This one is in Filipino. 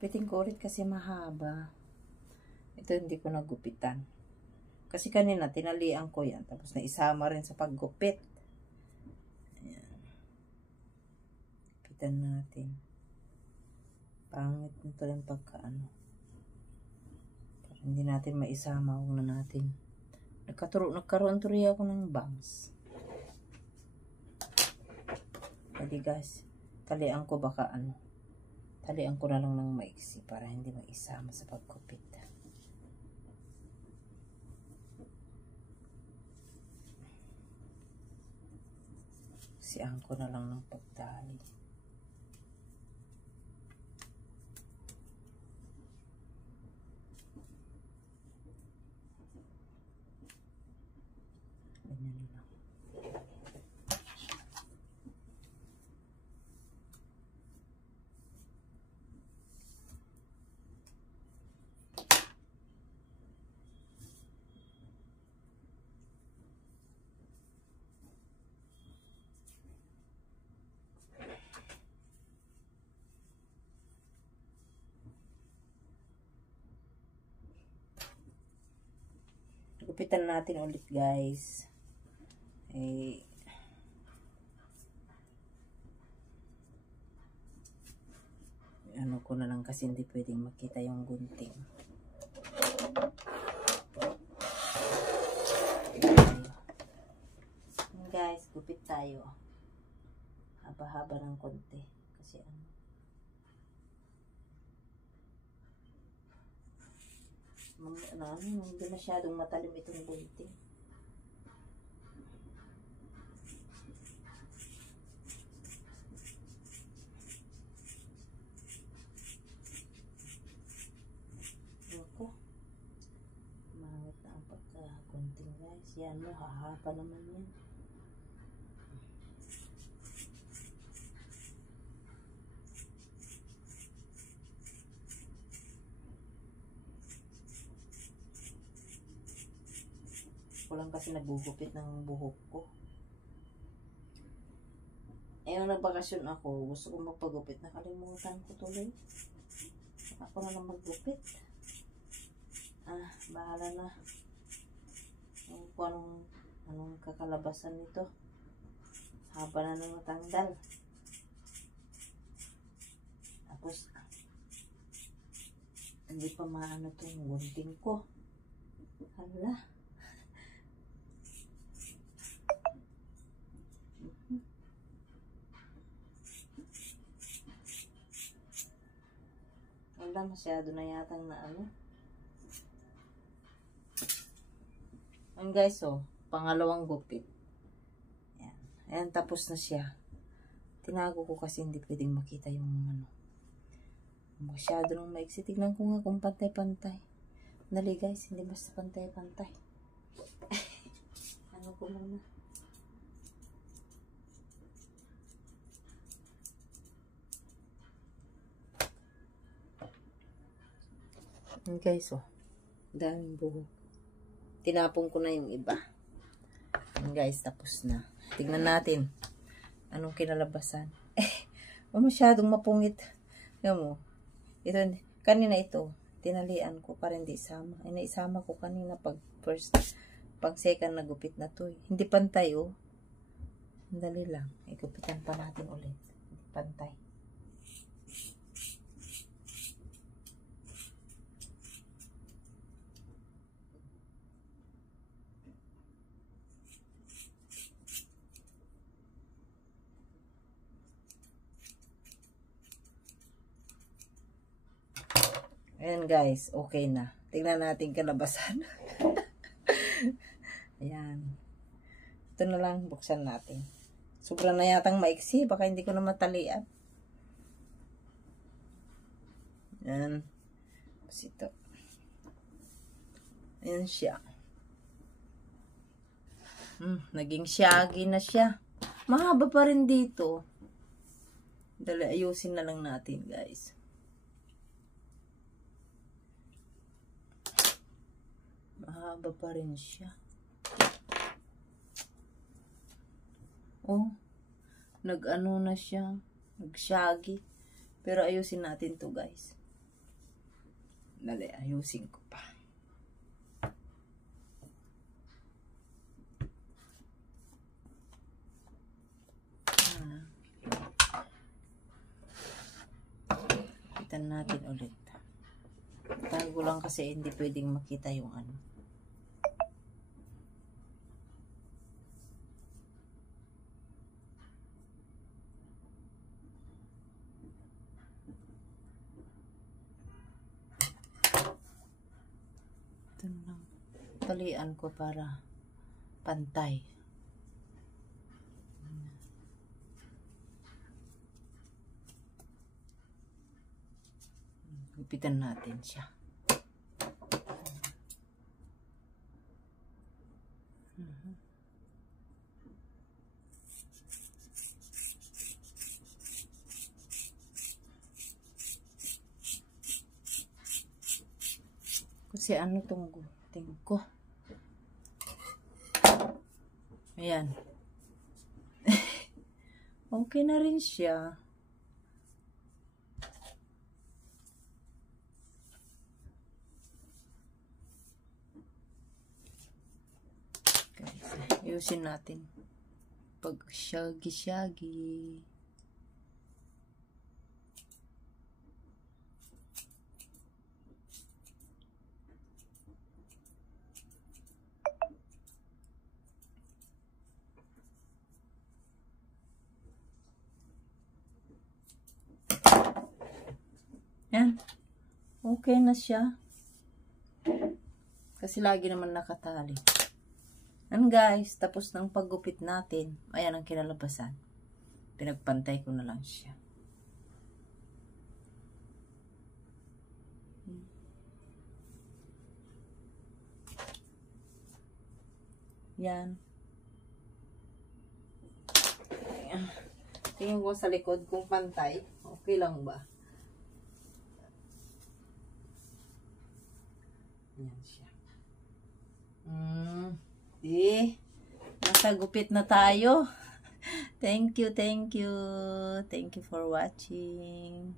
Gupitin ko ulit kasi mahaba. Ito hindi ko nagupitan. Kasi kanina tinalian ko yan. Tapos naisama rin sa paggupit. Ayan. Gupitan natin. Pangit nito lang pagkaano. Para hindi natin maisama. Huwag na natin. Nagkaroon tuloy ako ng bangs. Pwede guys. Talian ko baka ano. Talian ko na lang ng maiksi para hindi maisama sa pagkupit. Siyan ko na lang ng pagtali. Ganyan lang. Gupitan natin ulit guys. Ano ko na lang kasi hindi pwedeng makita yung gunting. Guys, gupit tayo. Haba-haba ng konti. Kasi hindi masyadong matalim itong gunting. Ako. Mangit na ang pagka-gunting guys. Yan mo, hahaba naman yan. Ko lang kasi nagugupit ng buhok ko. Nung nagbakasyon ako, gusto kong magpagupit. Nakalimutan ko tuloy. Ako na lang maggupit. Bahala na. Kung anong kakalabasan nito. Haba na nang natanggal. Tapos, hindi pa maano itong gunting ko. Hala. Wala, masyado na yatang na ano. Ayan guys, pangalawang gupit. Ayan. Ayan, tapos na siya. Tinago ko kasi hindi pwedeng makita yung ano. Masyado nang maiksi. Tignan ko nga kung pantay-pantay. Dali guys, hindi basta pantay-pantay. Ano ko muna. Guys, daming buhok. Tinapon ko na yung iba. Guys, tapos na. Tignan natin anong kinalabasan. Masyadong mapungit. Alam mo, kanina ito, tinalian ko para hindi isama. Naisama ko kanina pag second na gupit na to. Hindi pantay, Dali lang. Igupitan pa natin ulit. Hindi pantay. Ayan guys, okay na. Tingnan natin kalabasan. Ayan. Ito na lang, buksan natin. Sobra na yatang maiksi, baka hindi ko na matalian. Ayan. Tapos ito. Ayan siya. Naging shaggy na siya. Mahaba pa rin dito. Dali, ayusin na lang natin guys. Mahaba pa rin siya. Nag-ano na siya. Nag-shaggy. Pero ayusin natin to guys. Dali, ayusin ko pa. Pitan natin ulit. Tago lang kasi hindi pwedeng makita yung ano. Ito lang. Talian ko para pantay. Gupitan natin siya. Kasi ano tong guting ko. Ayan. Okay na rin siya. Ayusin natin. Pag shaggy. Yan. Okay na siya. Kasi lagi naman nakatali. And guys, tapos ng paggupit natin, ayan ang kinalabasan. Pinagpantay ko na lang siya. Yan. Tingin ko sa likod kung pantay. Okay lang ba? Yan siya. Nasa gupit na tayo. Thank you. Thank you for watching.